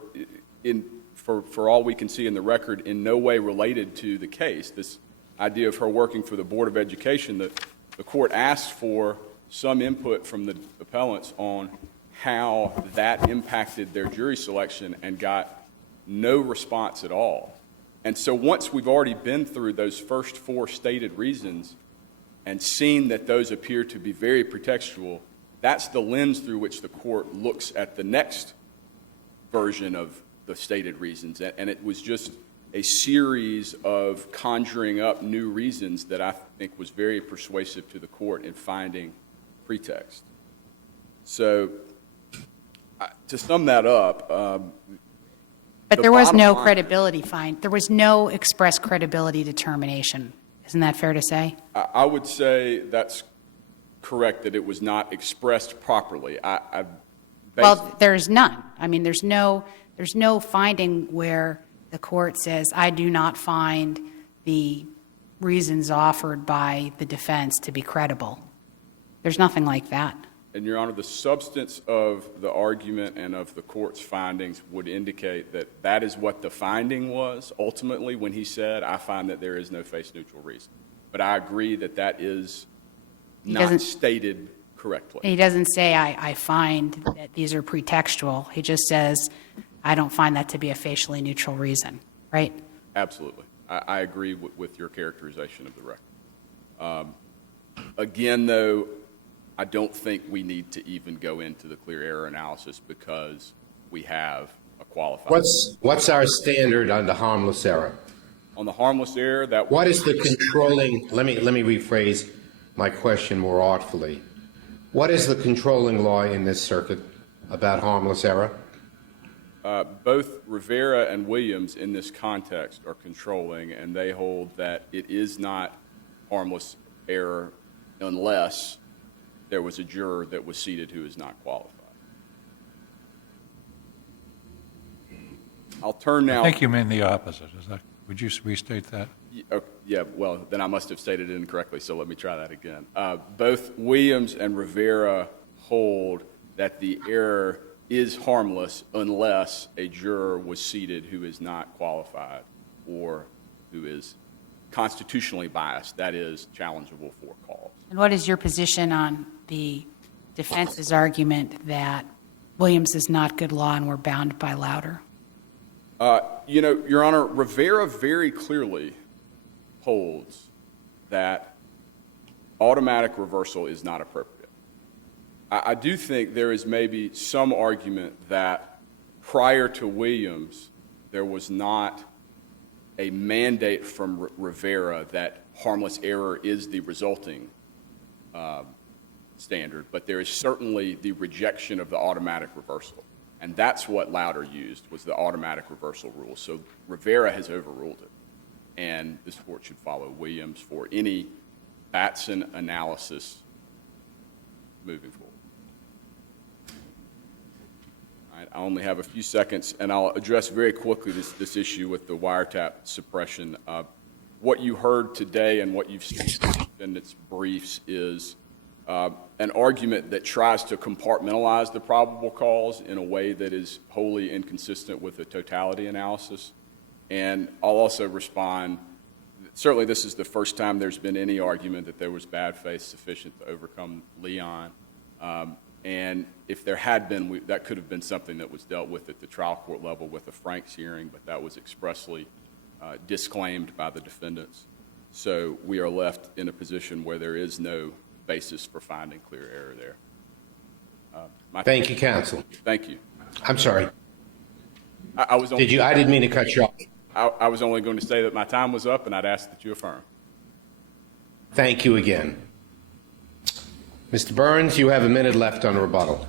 for all we can see in the record, in no way related to the case, this idea of her working for the Board of Education, the court asked for some input from the appellants on how that impacted their jury selection and got no response at all. And so once we've already been through those first 4 stated reasons and seen that those appear to be very pretextual, that's the lens through which the court looks at the next version of the stated reasons. And it was just a series of conjuring up new reasons that I think was very persuasive to the court in finding pretext. So to sum that up, But there was no credibility there was no express credibility determination. Isn't that fair to say? I would say that's correct, that it was not expressed properly. Well, there's none. I mean, there's no finding where the court says, I do not find the reasons offered by the defense to be credible. There's nothing like that. And, Your Honor, the substance of the argument and of the court's findings would indicate that that is what the finding was ultimately when he said, I find that there is no face-neutral reason. But I agree that that is not stated correctly. He doesn't say, I find that these are pretextual. He just says, I don't find that to be a facially neutral reason, right? Absolutely. I agree with your characterization of the record. Again, though, I don't think we need to even go into the clear error analysis because we have a qualified. What's our standard on the harmless error? On the harmless error, what is the controlling? Let me rephrase my question more artfully. What is the controlling law in this circuit about harmless error? Both Rivera and Williams in this context are controlling, and they hold that it is not harmless error unless there was a juror that was seated who is not qualified. I'll turn now. I think you mean the opposite. Would you restate that? Yeah, well, then I must have stated it incorrectly, so let me try that again. Both Williams and Rivera hold that the error is harmless unless a juror was seated who is not qualified or who is constitutionally biased, that is, challengeable for cause. And what is your position on the defense's argument that Williams is not good law and we're bound by Louder? Your Honor, Rivera very clearly holds that automatic reversal is not appropriate. I do think there is maybe some argument that prior to Williams, there was not a mandate from Rivera that harmless error is the resulting standard, but there is certainly the rejection of the automatic reversal. And that's what Louder used, was the automatic reversal rule. So Rivera has overruled it. And this court should follow Williams for any Batson analysis moving forward. All right, I only have a few seconds, and I'll address very quickly this issue with the wiretap suppression. What you heard today and what you've seen in its briefs is an argument that tries to compartmentalize the probable cause in a way that is wholly inconsistent with the totality analysis. And I'll also respond, certainly this is the first time there's been any argument that there was bad faith sufficient to overcome Leon. And if there had been, that could have been something that was dealt with at the trial court level with a Franks hearing, but that was expressly disclaimed by the defendants. So we are left in a position where there is no basis for finding clear error there. Thank you, counsel. Thank you. I'm sorry. I was only, I didn't mean to cut you off. I was only going to say that my time was up, and I'd ask that you affirm. Thank you again. Mr. Burns, you have a minute left on rebuttal.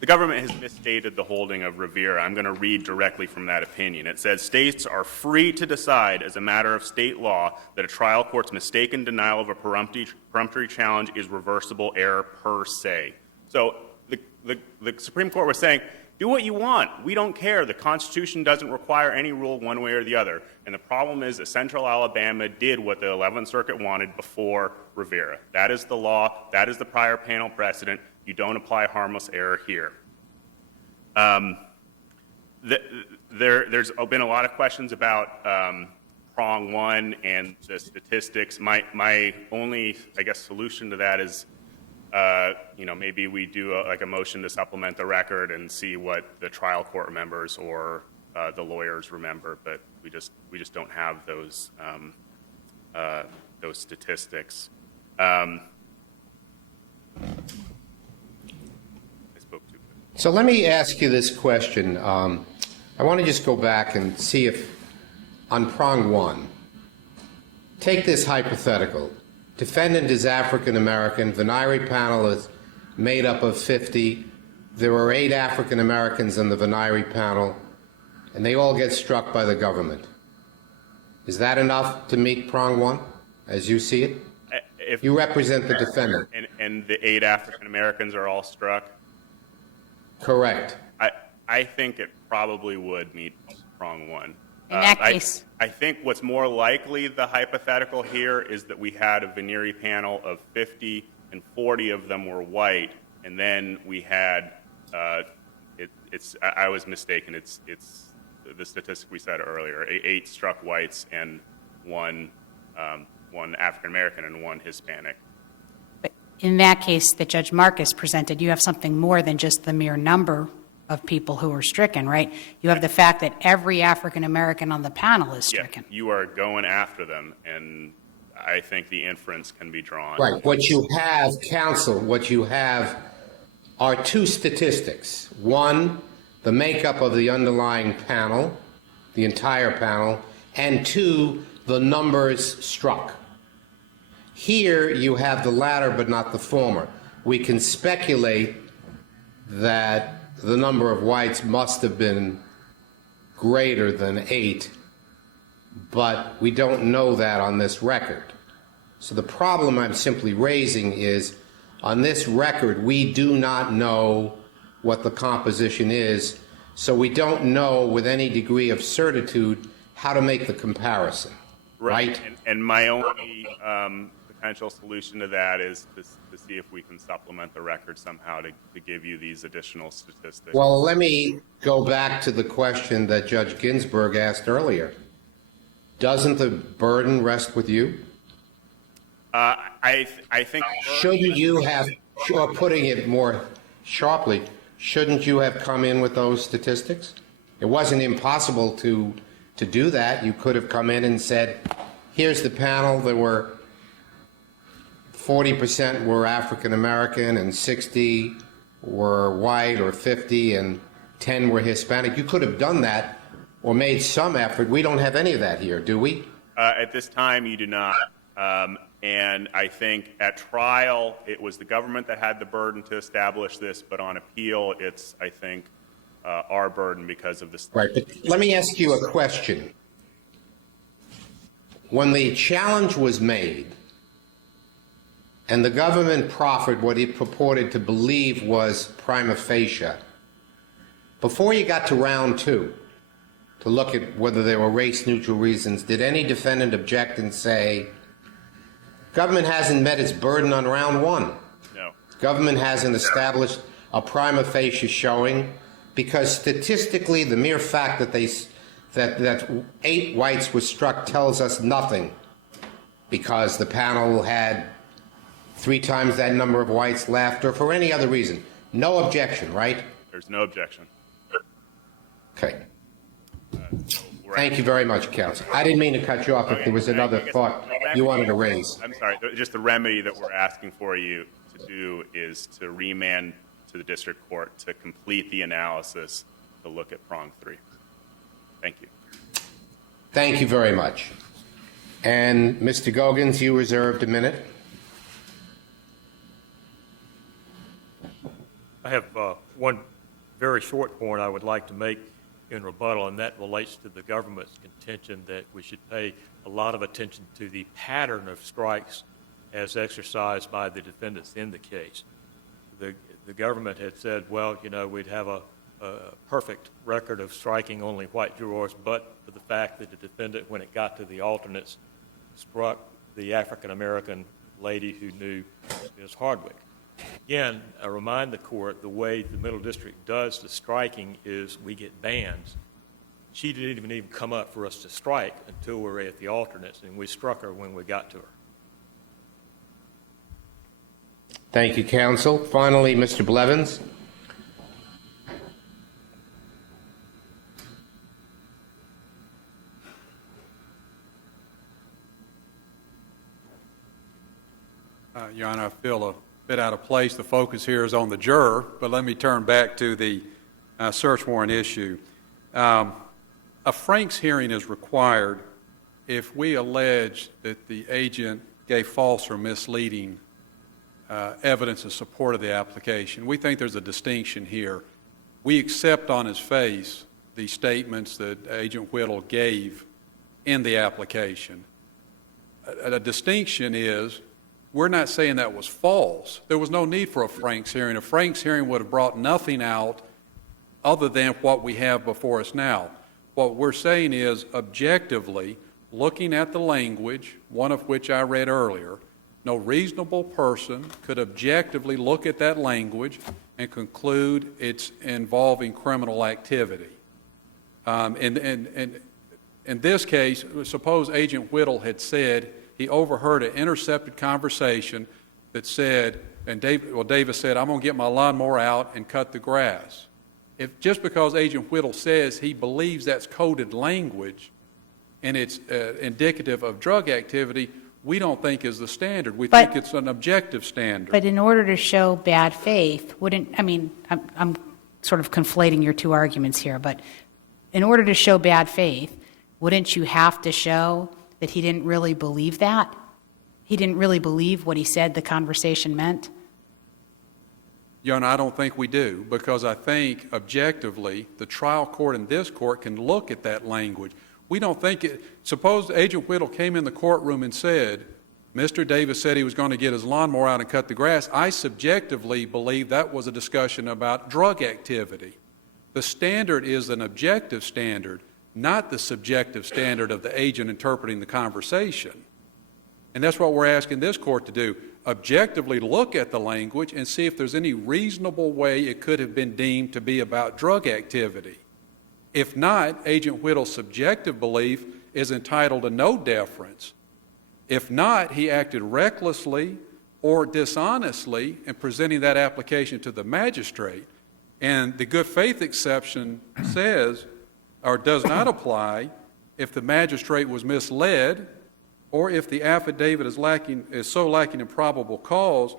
The government has misstated the holding of Rivera. I'm going to read directly from that opinion. It says, states are free to decide as a matter of state law that a trial court's mistaken denial of a peremptory challenge is reversible error per se. So the Supreme Court was saying, do what you want. We don't care. The Constitution doesn't require any rule one way or the other. And the problem is that Central Alabama did what the 11th Circuit wanted before Rivera. That is the law. That is the prior panel precedent. You don't apply harmless error here. There's been a lot of questions about prong one and the statistics. My only, I guess, solution to that is, maybe we do a motion to supplement the record and see what the trial court remembers or the lawyers remember, but we just don't have those statistics. So let me ask you this question. I want to just go back and see if, on prong one, take this hypothetical. Defendant is African American. Venire panel is made up of 50. There are 8 African Americans in the Venire panel, and they all get struck by the government. Is that enough to meet prong one, as you see it? If you represent the defendant. And the 8 African Americans are all struck? Correct. I think it probably would meet prong one. In that case. I think what's more likely, the hypothetical here, is that we had a Venire panel of 50 and 40 of them were white, and then we had, I was mistaken, it's the statistic we said earlier, 8 struck whites and one African American and 1 Hispanic. But in that case that Judge Marcus presented, you have something more than just the mere number of people who are stricken, right? You have the fact that every African American on the panel is stricken. Yeah, you are going after them, and I think the inference can be drawn. Right. What you have, counsel, what you have are 2 statistics. One, the makeup of the underlying panel, the entire panel, and 2, the numbers struck. Here you have the latter but not the former. We can speculate that the number of whites must have been greater than 8, but we don't know that on this record. So the problem I'm simply raising is, on this record, we do not know what the composition is, so we don't know with any degree of certitude how to make the comparison, right? And my only potential solution to that is to see if we can supplement the record somehow to give you these additional statistics. Well, let me go back to the question that Judge Ginsburg asked earlier. Doesn't the burden rest with you? I think... Shouldn't you have, or putting it more sharply, shouldn't you have come in with those statistics? It wasn't impossible to do that. You could have come in and said, here's the panel, there were 40% were African American and 60 were white, or 50 and 10 were Hispanic. You could have done that or made some effort. We don't have any of that here, do we? At this time, you do not. And I think at trial, it was the government that had the burden to establish this, but on appeal, it's, I think, our burden because of this. Right, but let me ask you a question. When the challenge was made and the government proffered what it purported to believe was prima facie, before you got to round 2, to look at whether there were race-neutral reasons, did any defendant object and say, Government hasn't met its burden on round one. No. Government hasn't established a prima facie showing because statistically the mere fact that that 8 whites were struck tells us nothing, because the panel had 3 times that number of whites left, or for any other reason. No objection, right? There's no objection. Okay. Thank you very much, counsel. I didn't mean to cut you off if there was another thought you wanted to raise. I'm sorry, just the remedy that we're asking for you to do is to remand to the district court to complete the analysis to look at prong 3. Thank you. Thank you very much. And Mr. Gogans, you reserved a minute. I have one very short point I would like to make in rebuttal, and that relates to the government's contention that we should pay a lot of attention to the pattern of strikes as exercised by the defendants in the case. The government had said, well, you know, we'd have a perfect record of striking only white jurors, but for the fact that the defendant, when it got to the alternates, struck the African-American lady who knew Ms. Hardwick. Again, I remind the court the way the Middle District does the striking is we get bans. She didn't even come up for us to strike until we were at the alternates, and we struck her when we got to her. Thank you, counsel. Finally, Mr. Blevins. Your Honor, I feel a bit out of place. The focus here is on the juror, but let me turn back to the search warrant issue. A Franks hearing is required if we allege that the agent gave false or misleading evidence in support of the application. We think there's a distinction here. We accept on his face the statements that Agent Whittle gave in the application. A distinction is we're not saying that was false. There was no need for a Franks hearing. A Franks hearing would have brought nothing out other than what we have before us now. What we're saying is, objectively, looking at the language, one of which I read earlier, no reasonable person could objectively look at that language and conclude it's involving criminal activity. In this case, suppose Agent Whittle had said he overheard an intercepted conversation that said, and Davis said, I'm going to get my lawnmower out and cut the grass. If just because Agent Whittle says he believes that's coded language and it's indicative of drug activity, we don't think is the standard. We think it's an objective standard. But in order to show bad faith, I'm sort of conflating your two arguments here, but in order to show bad faith, wouldn't you have to show that he didn't really believe that? He didn't really believe what he said the conversation meant? Your Honor, I don't think we do, because I think objectively the trial court and this court can look at that language. We don't think it. Suppose Agent Whittle came in the courtroom and said, Mr. Davis said he was going to get his lawnmower out and cut the grass. I subjectively believe that was a discussion about drug activity. The standard is an objective standard, not the subjective standard of the agent interpreting the conversation. And that's what we're asking this court to do. Objectively look at the language and see if there's any reasonable way it could have been deemed to be about drug activity. If not, Agent Whittle's subjective belief is entitled to no deference. If not, he acted recklessly or dishonestly in presenting that application to the magistrate. And the good faith exception says, or does not apply, if the magistrate was misled or if the affidavit is so lacking in probable cause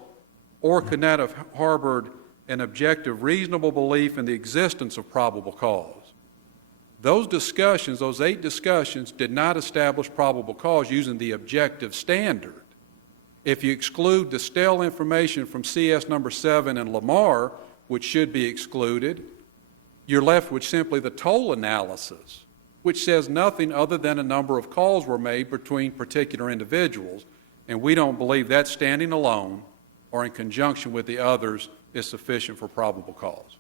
or could not have harbored an objective reasonable belief in the existence of probable cause. Those discussions, those 8 discussions, did not establish probable cause using the objective standard. If you exclude the stale information from CS number 7 and Lamar, which should be excluded, you're left with simply the toll analysis, which says nothing other than a number of calls were made between particular individuals, and we don't believe that standing alone or in conjunction with the others is sufficient for probable cause.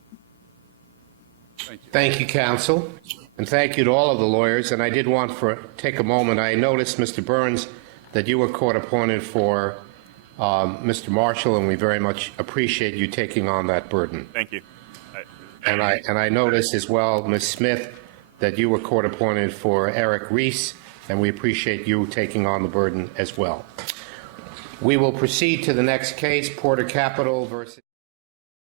Thank you. Thank you, counsel. And thank you to all of the lawyers. And I did want to take a moment. I noticed Mr. Burns that you were court appointed for Mr. Marshall, and we very much appreciate you taking on that burden. Thank you. And I notice as well, Ms. Smith, that you were court appointed for Eric Reese, and we appreciate you taking on the burden as well. We will proceed to the next case, Porter Capital versus